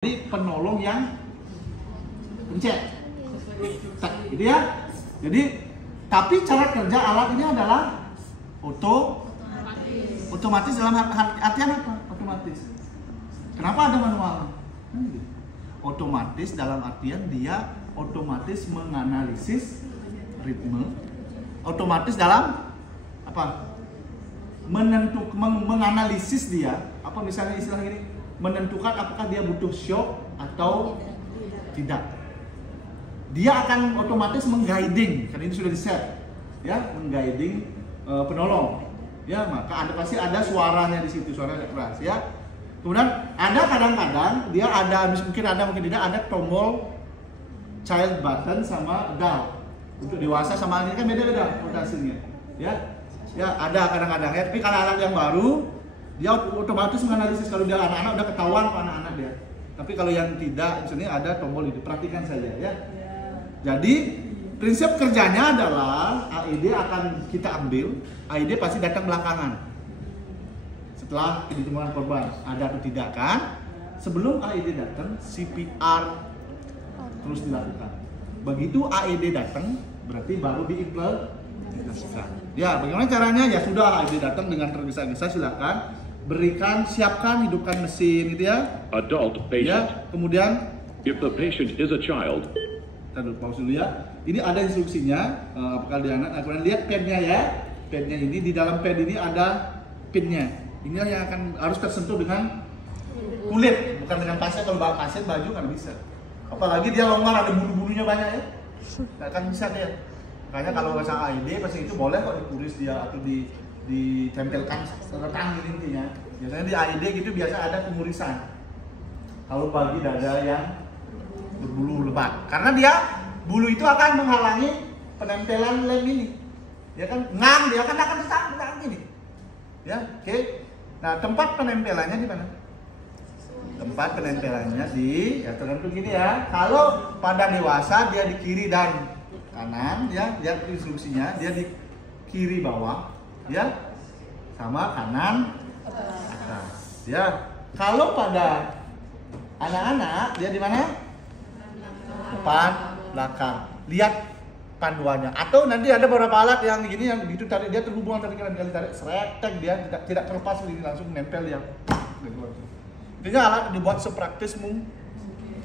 Jadi penolong yang pencet, gitu ya. Jadi tapi cara kerja alat ini adalah otomatis dalam artian apa? Otomatis. Kenapa ada manual? Otomatis dalam artian dia otomatis menganalisis ritme, otomatis dalam apa? Menganalisis dia, apa misalnya istilah ini, menentukan apakah dia butuh shock atau tidak. Dia akan otomatis mengguiding, karena ini sudah di-set, ya, mengguiding penolong. Ya, maka pasti ada suaranya di situ, suara keras, ya. Kemudian ada kadang-kadang dia ada, mungkin tidak ada tombol child button sama adult. Untuk dewasa sama ini kan beda-beda rotasinya, ya. Ya, ada kadang-kadang ya, tapi kalau anak yang baru dia otomatis menganalisis kalau dia anak-anak udah ketahuan anak-anak dia. Tapi kalau yang tidak, ini ada tombol itu, perhatikan saja ya. Jadi prinsip kerjanya adalah AED akan kita ambil, AED pasti datang belakangan. Setelah ditemukan korban, ada atau tidak kan? Sebelum AED datang, CPR terus dilakukan. Begitu AED datang, berarti baru diimplementasikan. Ya, bagaimana caranya? Ya sudah, AED datang dengan tergesa-gesa, silakan berikan, siapkan, hidupkan mesin gitu ya. Adult patient. Ya, kemudian If the patient is a child. Tadi pause dulu ya. Ini ada instruksinya, apakah dia anak. Kemudian lihat padnya ya. Padnya ini, di dalam pad ini ada pinnya. Inilah yang akan harus tersentuh dengan kulit, bukan dengan pasir. Kalau bawa pasir baju kan bisa. Apalagi dia longgar, ada bulu-bulunya banyak ya. Nggak akan bisa dia. Makanya kalau pasang AED pasti itu boleh kok ditulis dia atau ditempelkan seretang gitu intinya. Biasanya di AED gitu biasa ada pemurisan. Kalau bagi dada yang berbulu lebat, karena dia bulu itu akan menghalangi penempelan lem ini, ya kan, dia akan tertang gini, ya, oke. Nah, tempat penempelannya di mana? Tempat penempelannya di, ya tergantung gini ya. Kalau pada dewasa dia di kiri dan kanan, ya, lihat instruksinya, dia di kiri bawah, ya, sama kanan atas, ya. Kalau pada anak-anak dia di mana? Depan, belakang. Lihat panduannya. Atau nanti ada beberapa alat yang begini, yang begitu tarik dia terhubung antara kali tarik, sretek dia tidak terlepas begini, langsung nempel dia. Intinya alat dibuat sepraktis mungkin,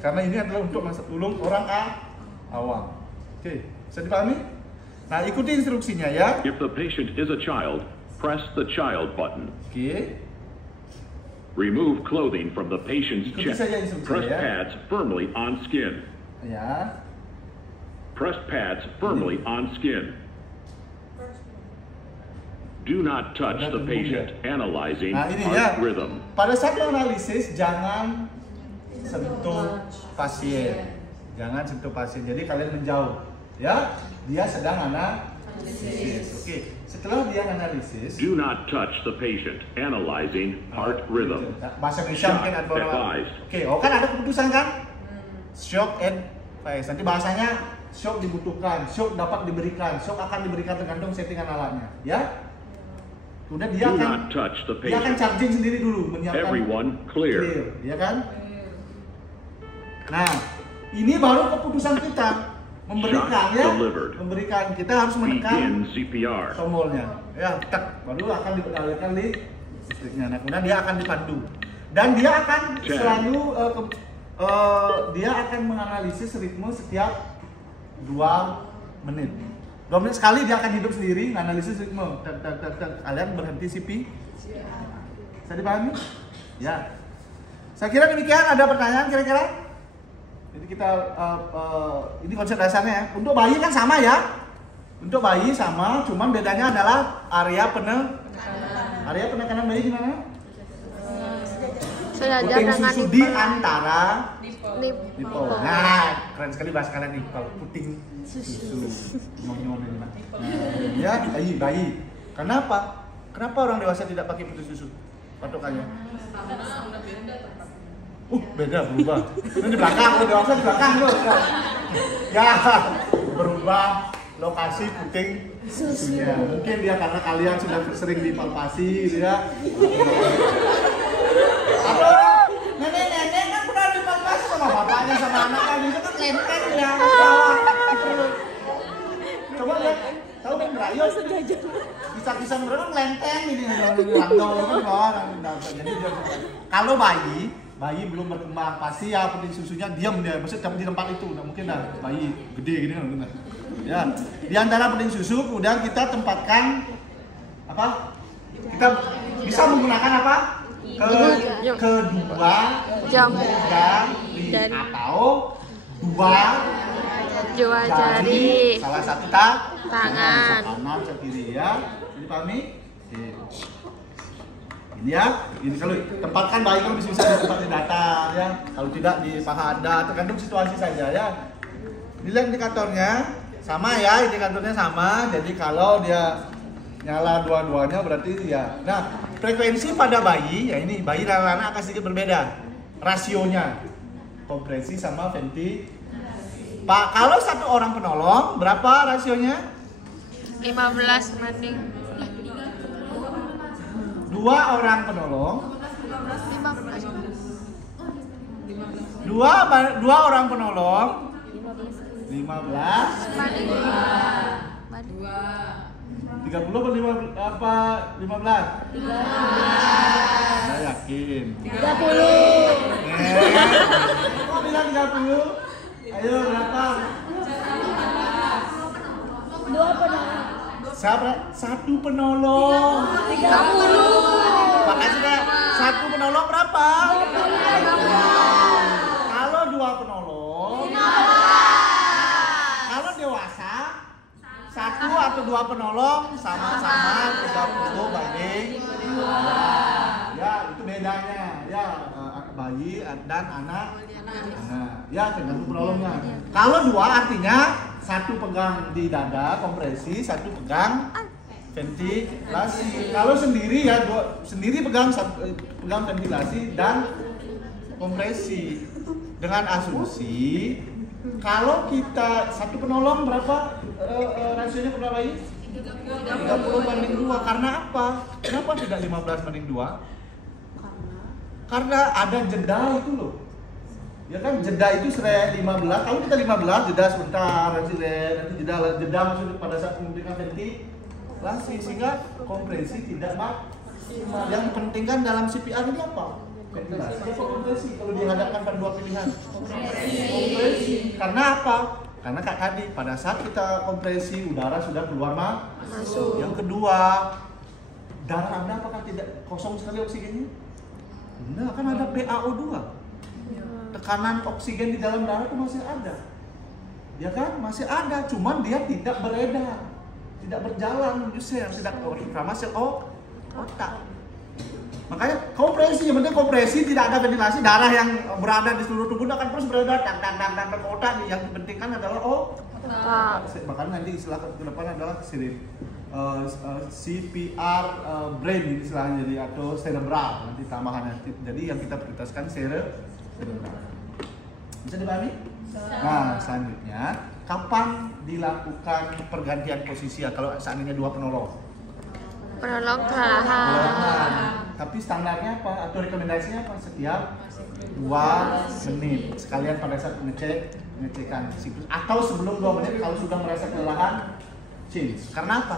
karena ini adalah untuk masa tolong orang awam. Oke, bisa dipahami? Nah, ikuti instruksinya ya. If the patient is a child, press the child button. Oke. Remove clothing from the patient's Ikuti chest. saja instruksinya Press ya. pads firmly on skin. Ya. Press pads firmly on skin. Do not touch the patient. Analyzing Nah, ini heart ya. rhythm. Pada saat menganalisis jangan sentuh pasien. Jangan sentuh pasien. Jadi kalian menjauh. Ya, dia sedang analisis. Oke. Setelah dia analisis, Do not touch the patient. Analyzing heart rhythm. bahasa Indonesia mungkin ada beberapa. Advised. Oke, kan ada keputusan kan? Shock advice. Nanti bahasanya shock dibutuhkan, shock dapat diberikan, shock akan diberikan tergantung settingan alatnya, ya. Kemudian dia Do akan not touch the dia akan patient. charging sendiri dulu, menyiapkan Everyone clear. ya kan? Nah, ini baru keputusan kita memberikan Shock ya, delivered. memberikan, kita harus menekan Begin CPR. tombolnya, ya, tek, baru akan dialirkan listriknya. Nah, kemudian dia akan dipandu dan dia akan selalu dia akan menganalisis ritme setiap 2 menit. 2 menit sekali dia akan hidup sendiri, menganalisis ritme. Kalian berhenti CP. Bisa dipahami? Ya. Saya kira demikian. Ada pertanyaan kira-kira? Jadi kita ini konsep dasarnya ya. Untuk bayi kan sama ya. Untuk bayi sama, cuman bedanya adalah area penekanan bayi gimana? Sengaja Puting dengan susu di antara nipple. nipple. Nah, keren sekali bahasa kalian nipple, puting susu. Ngomong ini mah. Ya, bayi. Kenapa? Kenapa orang dewasa tidak pakai puting susu? Patokannya. Beda, berubah. Itu di belakang, kalau dewasa di belakang loh. Ya, berubah lokasi puting susunya. Mungkin dia karena kalian sudah sering dipalpasi gitu ya. Atau nenek-nenek kan pernah dipalpasi. anak kan itu kan lenteng ya. Coba lihat, tahu kan Melayu? Kisah-kisah mereka kan lenteng ini randol kan di bawah. Jadi kalau bayi belum berkembang pasti ya penting susunya diam dia, maksudnya di tempat itu nggak mungkin dah bayi gede gini nggak mungkin dah. Ya, di antara penting susu kemudian kita tempatkan apa? Kita bisa menggunakan apa? Kedua jari atau dua jari, salah satu tangan, kanan kiri ya. Ini pahami? Ini ya, ini kalau tempatkan bayi kalau bisa di tempat di datar ya. Kalau tidak di paha Anda, tergantung situasi saja ya. Nilai indikatornya sama ya, indikatornya sama. Jadi kalau dia nyala dua-duanya berarti ya. Nah, frekuensi pada bayi ya ini bayi dan anak akan sedikit berbeda rasionya, kompresi sama ventilasi. Pak, kalau satu orang penolong berapa rasionya? 15 banding 2 orang penolong 2 orang penolong 15 banding 30 apa 15? 15 Saya yakin 30 kok bilang 30? Ayo berapa? 2 penolong Siapa? 1 penolong 30 makanya sudah 1 penolong berapa? 50 Kalau 2 penolong 15 Kalau dewasa 1 atau 2 penolong sama-sama 30 banding 2 ya itu bedanya ya bayi dan anak ya tergantung penolongnya. Kalau 2 artinya 1 pegang di dada kompresi, 1 pegang ventilasi. Kalau sendiri ya sendiri pegang ventilasi dan kompresi dengan asumsi kalau kita 1 penolong berapa rasionya pada bayi? 30 banding 2. Karena apa? Kenapa tidak 15 banding 2? Karena ada jeda itu loh. Ya kan jeda itu serai 15. Kalau kita 15 jeda sebentar nanti jeda maksudnya pada saat memberikan ventilasi sehingga kompresi tidak maksimal. Yang penting kan dalam CPR ini apa? Ventilasi atau kompresi? Kalau dihadapkan pada 2 pilihan. Kompresi. Karena apa? Karena kayak tadi pada saat kita kompresi udara sudah keluar masuk. Yang kedua, darah Anda apakah tidak kosong sekali oksigennya? Enggak, kan ada PaO2. Tekanan oksigen di dalam darah itu masih ada. Ya kan? Masih ada, cuman dia tidak beredar. Tidak berjalan menuju sel, tidak terutama sel otak. Makanya kompresi, yang penting kompresi, tidak ada ventilasi, darah yang berada di seluruh tubuh akan terus beredar dan ke otak. Yang penting kan adalah otak. Bahkan nanti istilah ke depan adalah CPR brain istilahnya, jadi atau cerebral nanti tambahannya. Jadi yang kita prioritaskan cerebral. Bisa dipahami? Nah, selanjutnya kapan dilakukan pergantian posisi ya kalau seandainya 2 penolong? penolong kelelahan. Tapi standarnya apa atau rekomendasinya apa? Setiap 2 menit sekalian pada saat pengecekan siklus atau sebelum 2 menit kalau sudah merasa kelelahan change. Karena apa?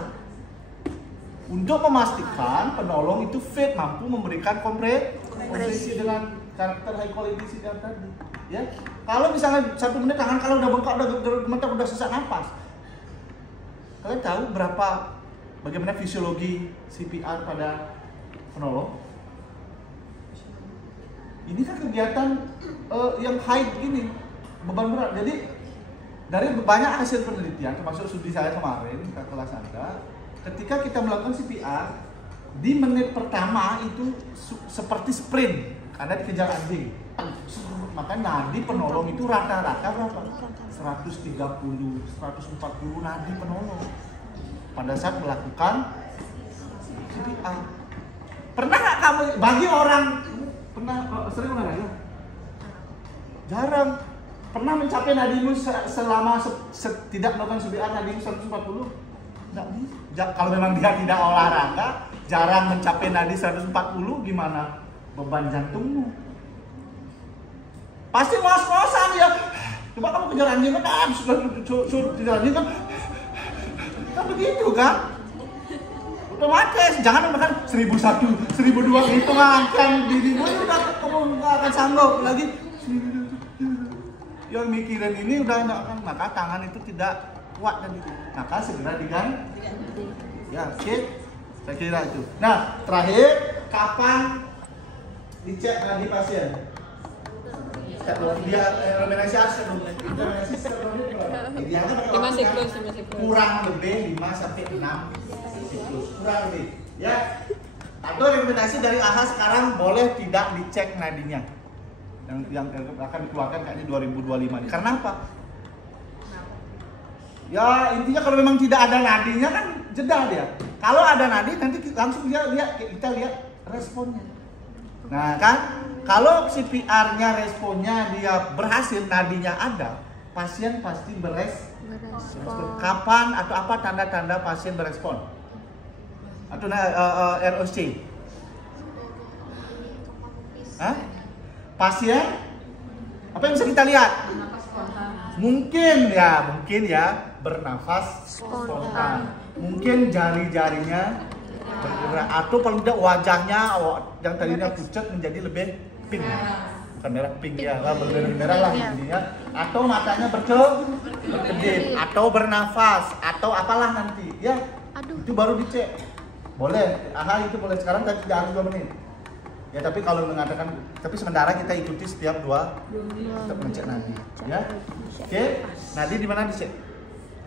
Untuk memastikan penolong itu fit, mampu memberikan kompresi dengan karakter high quality CPR tadi. Ya, kalau misalnya 1 menit tangan kalau udah bengkak, udah gemetar, udah sesak nafas, kalian tahu bagaimana fisiologi CPR pada penolong? Ini kan kegiatan yang high gini, beban berat. Jadi dari banyak hasil penelitian, termasuk studi saya kemarin ke kelas Anda, ketika kita melakukan CPR di menit pertama itu seperti sprint karena dikejar anjing. Maka nadi penolong itu rata-rata berapa? 130, 140 nadi penolong pada saat melakukan CPR. Pernah nggak kamu bagi orang sering olahraga? Jarang. Pernah mencapai nadimu selama tidak melakukan CPR nadimu 140? Nggak bisa. Kalau memang dia tidak olahraga, jarang mencapai nadi 140, gimana beban jantungmu? pasti ngos-ngosan ya. Coba kamu kejar anjing kan, suruh kejar anjing kan begitu kan? Otomatis, jangan makan 1001, 1002 hitungan kan dirimu kamu nggak akan sanggup lagi. Yang mikirin ini udah nggak akan, maka tangan itu tidak kuat dan itu, maka segera diganti. Ya, oke, saya kira itu. Nah, terakhir, kapan dicek nadi pasien? Dia regenerasi kurang lebih 5 sampai 6 siklus, kurang lebih. Ya, atau rekomendasi dari AHA sekarang boleh tidak dicek nadinya. Yang akan dikeluarkan kayaknya 2025 ini. Karena apa? Ya intinya kalau memang tidak ada nadinya kan jeda dia. Kalau ada nadi nanti langsung kita lihat responnya. Nah kan, kalau CPR-nya responnya dia berhasil, nadinya ada, pasien pasti berespon. Kapan atau apa tanda-tanda pasien berespon? Atau ROC? Hah? Pasien apa yang bisa kita lihat? Mungkin ya bernafas spontan. Mungkin jari-jarinya bergerak atau paling tidak wajahnya yang tadinya pucat menjadi lebih pink. Bukan merah, pink ya, merah lah intinya. Atau matanya berkedip atau bernafas atau apalah nanti ya. Itu baru dicek. Boleh, itu boleh sekarang tapi tidak harus 2 menit. Ya tapi kalau mengatakan, tapi sementara kita ikuti setiap 2 untuk ngecek nadi, ya. Oke, nadi di mana dicek?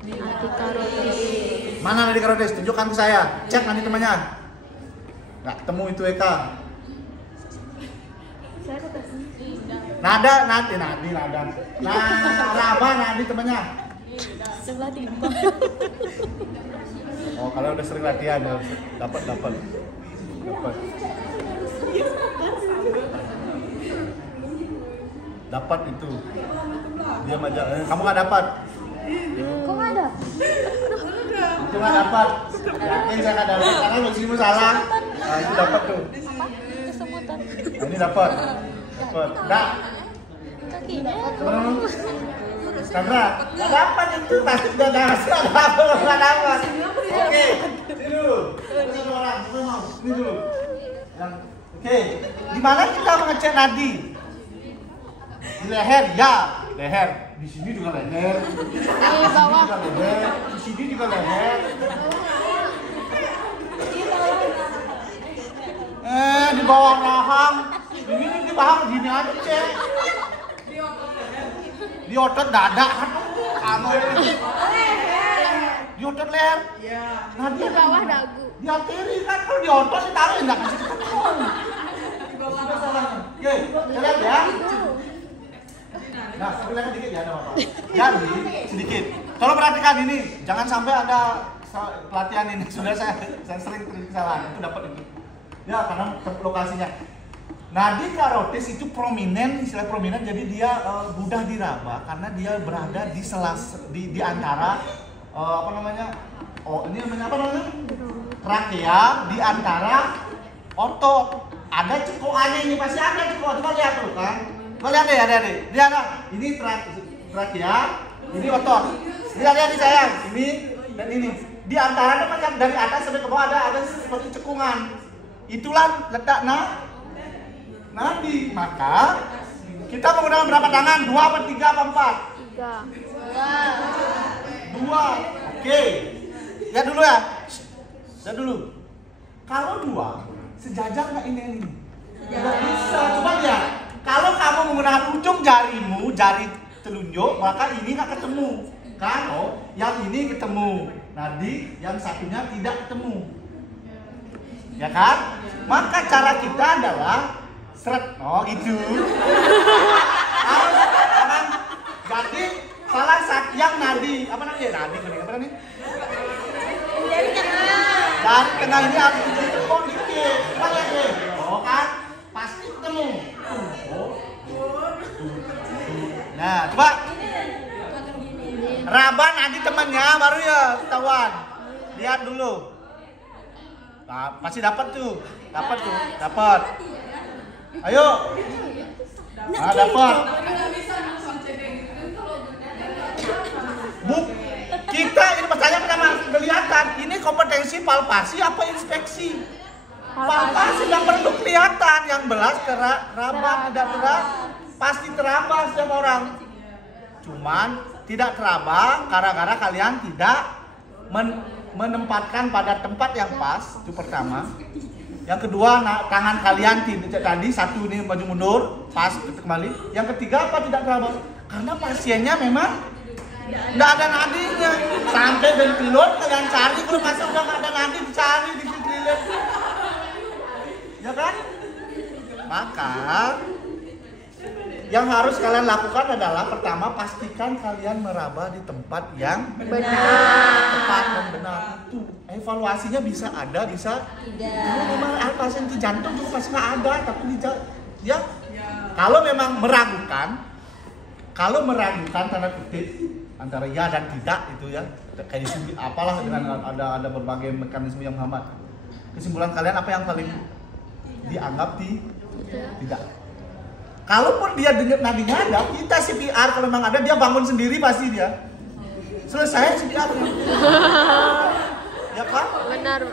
Nadi karotis. Mana nadi karotis? Tunjukkan ke saya. Cek nadi temannya. Nggak ketemu itu Eka. Nada. Nah, raba nadi temannya. Sebelah timbang. Oh, kalau udah sering latihan dapat. Dapat itu. Diam aja. Kamu nggak dapat. Kok nggak ada? Itu nggak dapat. Yakin saya nggak dapat karena logismu salah. Nah, itu dapat tuh. Kesemutan. Nah, ini dapat. Nah, Kakinya. Sandra, nggak dapat itu pasti udah nggak dapat. Oke, sini dulu. Satu orang, sini dulu. Oke, di mana kita mengecek nadi? Di leher, ya, leher. Di sini juga leher. Di bawah. Di sini juga leher. Di bawah rahang. Ini di bawah gini aja cek. Di otot dada. Kamu ini. Di otot leher. Nah, Di bawah dagu. di arteri kan kalau di otot ditaruh nggak kasih ketemu. Oke, kita lihat ya. Nah, sebenarnya dikit ya, ada apa? Jadi sedikit. Tolong perhatikan ini, jangan sampai ada pelatihan ini. Sudah saya sering kesalahan, itu dapat itu. Ya, karena lokasinya. Nadi karotis itu prominent, istilah prominent. Jadi dia mudah diraba karena dia berada di di antara apa namanya? Oh, ini namanya apa namanya? Trakea di antara otot. Ada cekokannya ini pasti ada cekok. Coba lihat tuh kan. Coba lihat deh, adik-adik. Lihat ini trakea, ini otot. Lihat di sayang, ini dan ini. Di antara macam dari atas sampai ke bawah ada seperti cekungan. Itulah letak nadi. Maka kita menggunakan berapa tangan? 2 apa 3 apa 4? 2. Oke. Lihat dulu ya. Lihat dulu. Kalau 2 sejajar nggak ini? Nggak bisa. Coba lihat. Kalau kamu menggunakan ujung jarimu, jari telunjuk, maka ini nggak ketemu. Kalau yang ini ketemu, nadi yang satunya tidak ketemu. Ya kan? Maka cara kita adalah seret. Oh itu. Harus kan? Jadi salah satu yang nadi apa namanya? Nadi apa namanya? Dari tengah ini harus dicekok dikit. Coba lihat deh. Oh kan? Pasti ketemu. Nah, coba. Raba nadi temannya baru ya ketahuan. Lihat dulu. Nah, pasti dapat tuh. Dapat. Ayo. Nah, dapat. Bu, kita ini pertanyaan pertama kelihatan. Ini kompetensi palpasi apa inspeksi? Palpasi yang perlu kelihatan, yang belas teraba tidak teraba, pasti teraba setiap orang. Cuman tidak teraba gara-gara kalian tidak menempatkan pada tempat yang pas, itu pertama. Yang kedua, tangan kalian tadi satu ini maju mundur, pas kembali. Yang ketiga apa tidak teraba? Karena pasiennya memang tidak ada nadinya. Sampai ventilon kalian cari, kalau masa udah nggak ada nadi dicari di ventilon, ya kan? Maka yang harus kalian lakukan adalah pertama pastikan kalian meraba di tempat yang tepat dan benar. Itu evaluasinya bisa ada, bisa tidak. Memang pasien di jantung juga pasti nggak ada, tapi dia kalau memang meragukan tanda kutip antara ya dan tidak itu ya, kayak disebut apalah dengan ada berbagai mekanisme yang menghambat. Kesimpulan kalian apa yang paling dianggap tidak? Kalaupun dia nadinya ada, kita CPR kalau memang ada, dia bangun sendiri pasti dia. Selesai CPR. Ya kan? Benar.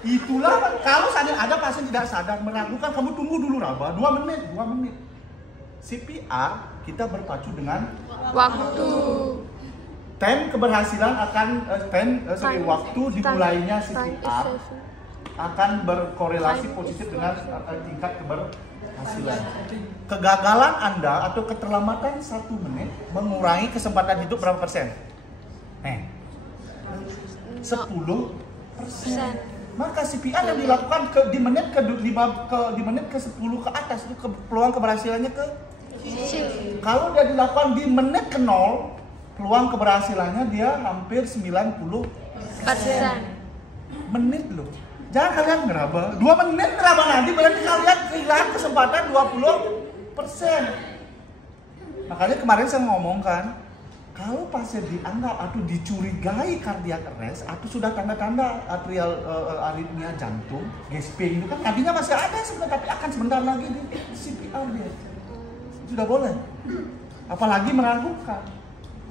Itulah kalau seandainya ada pasien tidak sadar meragukan, kamu tunggu dulu raba 2 menit. CPR kita berpacu dengan Waktu. Waktu dimulainya CPR akan berkorelasi positif dengan tingkat keberhasilan. Kegagalan Anda atau keterlambatan 1 menit mengurangi kesempatan hidup berapa persen? 10%. Maka CPR yang dilakukan di menit ke 10 ke atas itu peluang keberhasilannya kalau dia dilakukan di menit ke 0, peluang keberhasilannya dia hampir 90%. Menit loh. Jangan kalian ngeraba 2 menit ngeraba nanti berarti kalian kehilangan kesempatan 20%. Makanya kemarin saya ngomongkan, kalau pasien dianggap atau dicurigai cardiac arrest atau sudah tanda-tanda atrial aritmia jantung, gasping itu kan nadinya masih ada sebenarnya, tapi akan sebentar lagi di CPR dia. Sudah boleh. Apalagi meragukan.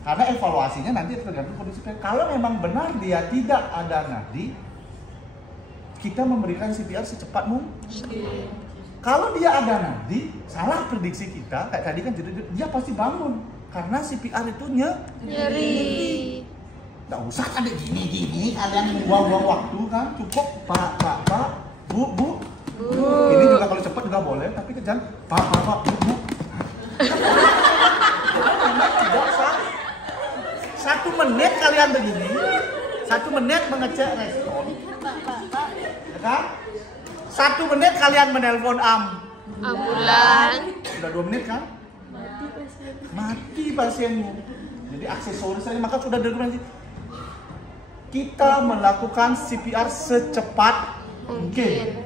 Karena evaluasinya nanti tergantung kondisi. Kalau memang benar dia tidak ada nadi, kita memberikan CPR secepat mungkin. Kalau dia ada nadi, salah prediksi kita, kayak tadi kan dia pasti bangun. Karena CPR itu nyeri. Nggak usah ada gini-gini, kalian buang-buang waktu kan. Cukup pak, bu. Ini juga kalau cepat juga boleh, tapi jangan pak, bu. Tidak sah. 1 menit kalian begini, 1 menit mengecek respon, ya kan? 1 menit kalian menelpon ambulan. Sudah 2 menit kan? Mati pasienmu. Jadi aksesoris saja, maka sudah dokumentasi. Kita melakukan CPR secepat mungkin.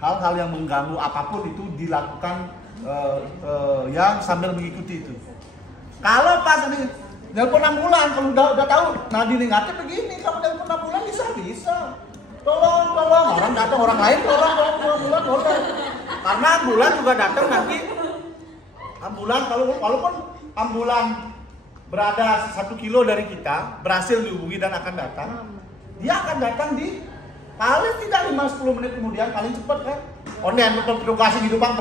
Hal-hal yang mengganggu apapun itu dilakukan yang sambil mengikuti itu. Kalau pas ini nelpon ambulan, kalau udah tahu nadi negatif begini, kamu nelpon ambulan bisa. Tolong, orang datang, orang lain tolong. Karena ambulan juga datang nanti. Ambulan walaupun ambulan berada 1 kilo dari kita, berhasil dihubungi dan akan datang, dia akan datang di paling tidak 5-10 menit kemudian, paling cepat kan. Online petugas gitu bang,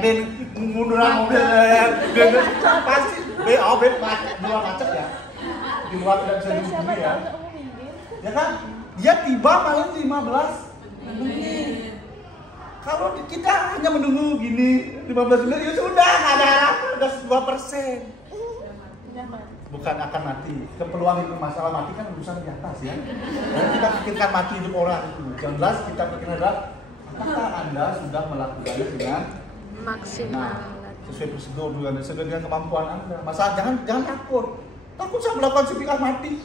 dan munduran mobil, pasti BOB dua macet ya, di luar tidak bisa dihubungi ya. Ya kan, dia tiba paling 15 menit. Kalau kita hanya menunggu gini 15 menit, ya sudah nggak ada harapan, udah 2%. Bukan akan mati. Peluang itu masalah mati kan urusan di atas ya. Dan kita pikirkan mati hidup orang itu. Yang jelas kita pikirkan adalah apakah Anda sudah melakukannya dengan Maksimal. sesuai prosedur dengan kemampuan Anda. Masalah jangan takut. Takut saya melakukan CPR mati.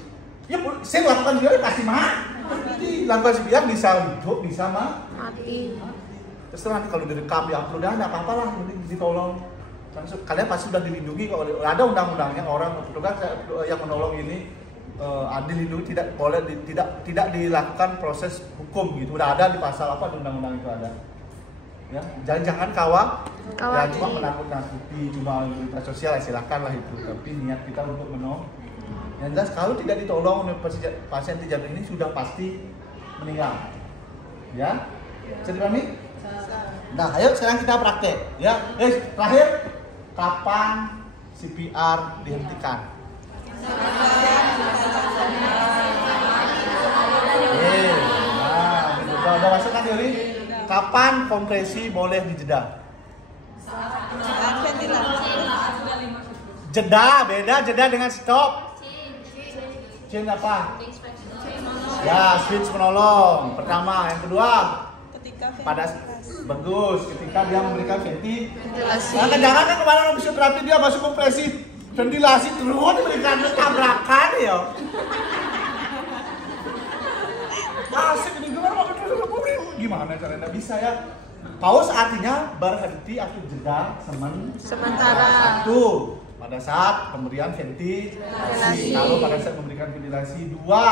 Ya saya melakukan CPR pasti mati. Lakukan CPR bisa hidup, bisa Mati. terserah nanti kalau direkam ya udah ada apa-apa lah, ditolong. Kalian pasti sudah dilindungi oleh ada undang-undangnya, orang petugas yang menolong ini dilindungi, tidak boleh tidak dilakukan proses hukum gitu. Udah ada di pasal apa di undang-undang itu ada. Ya, jangan ya Kawati. cuma menakut-nakuti, cuma berita sosial, silakan lah itu. Tapi niat kita untuk menolong. Yang jelas kalau tidak ditolong oleh pasien jantung ini sudah pasti meninggal. Ya, bisa dipahami? Nah, ayo sekarang kita praktek. Ya, terakhir, kapan CPR dihentikan? Nah, udah masuk kan teori? Kapan kompresi boleh dijeda? Jeda, beda jeda dengan stop. Change apa? Ya, switch menolong. Pertama, yang kedua, bagus ketika dia memberikan ventilasi. Nah, jangan kan kemarin fisioterapi dia masuk kompresi, ventilasi terus diberikan tabrakan ya. Asik ini gimana caranya bisa ya? Pause artinya berhenti atau jeda Sementara. Satu, pada saat pemberian ventilasi. Kalau pada saat memberikan ventilasi. Dua,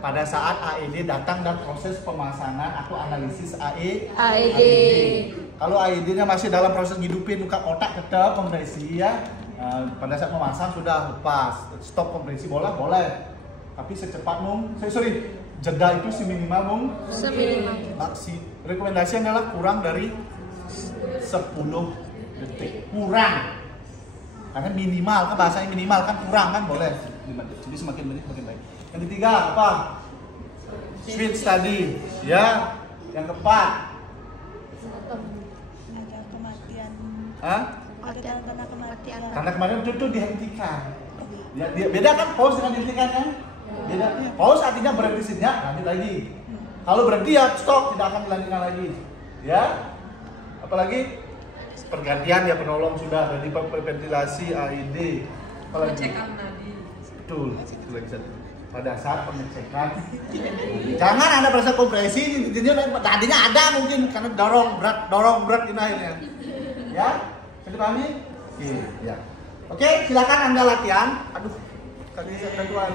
pada saat AED datang dan proses pemasangan atau analisis AED. Kalau AED-nya masih dalam proses ngidupin luka otak, tetap kompresi ya. Pada saat memasang sudah lepas, stop kompresi boleh. Tapi secepat jeda itu seminimal maksi. Rekomendasi adalah kurang dari 10 detik. Kurang. Karena minimal kan bahasanya minimal kan kurang kan boleh. Jadi semakin banyak semakin baik. Yang ketiga apa? Switch tadi, ya. Yang keempat. Ada kematian. Hah? Ada tanda kematian. Tanda kematian itu dihentikan. Ya, beda kan pause dengan dihentikan kan? Beda. Pause artinya berhenti sejenak, lanjut lagi. Kalau berhenti ya stop, tidak akan dilanjutkan lagi. Ya. Apalagi pergantian ya penolong sudah dari ventilasi AED. Pengecekan nadi. Betul. Itu lagi satu. Pada saat pengecekan, jangan ada proses kompresi, tadinya ada mungkin karena dorong berat ini akhirnya. Ya, bisa dipahami? Oke, ya. Oke, silakan Anda latihan. Aduh, kaki saya kedua.